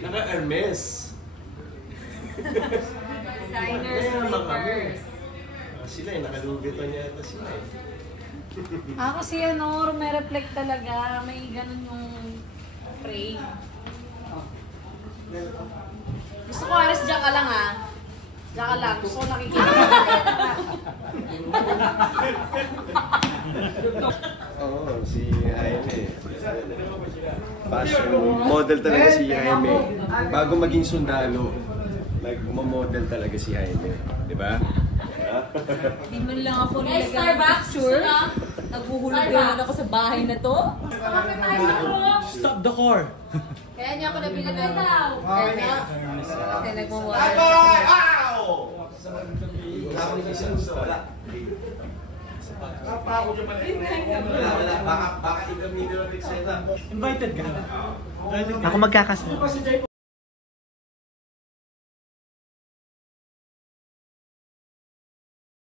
Naka-Hermes. Designer sneakers. Sila naka-Louis niya ito sila Kasi reflect talaga. May ganun yung frame. Gusto ko aras dyan ka lang Dyan ka lang. Gusto ko nakikita. Oo, si Jaime. Fashion model talaga si Jaime. Bago maging sundalo, nag-model talaga si Jaime. Di ba? Hindi man lang ako nilagyan ng picture. Naghuhulog din ako sa bahay na to. Stop the car! Kaya niya ako nabilan ng kasi nagmumura. Invited ka? Ako magkakasama.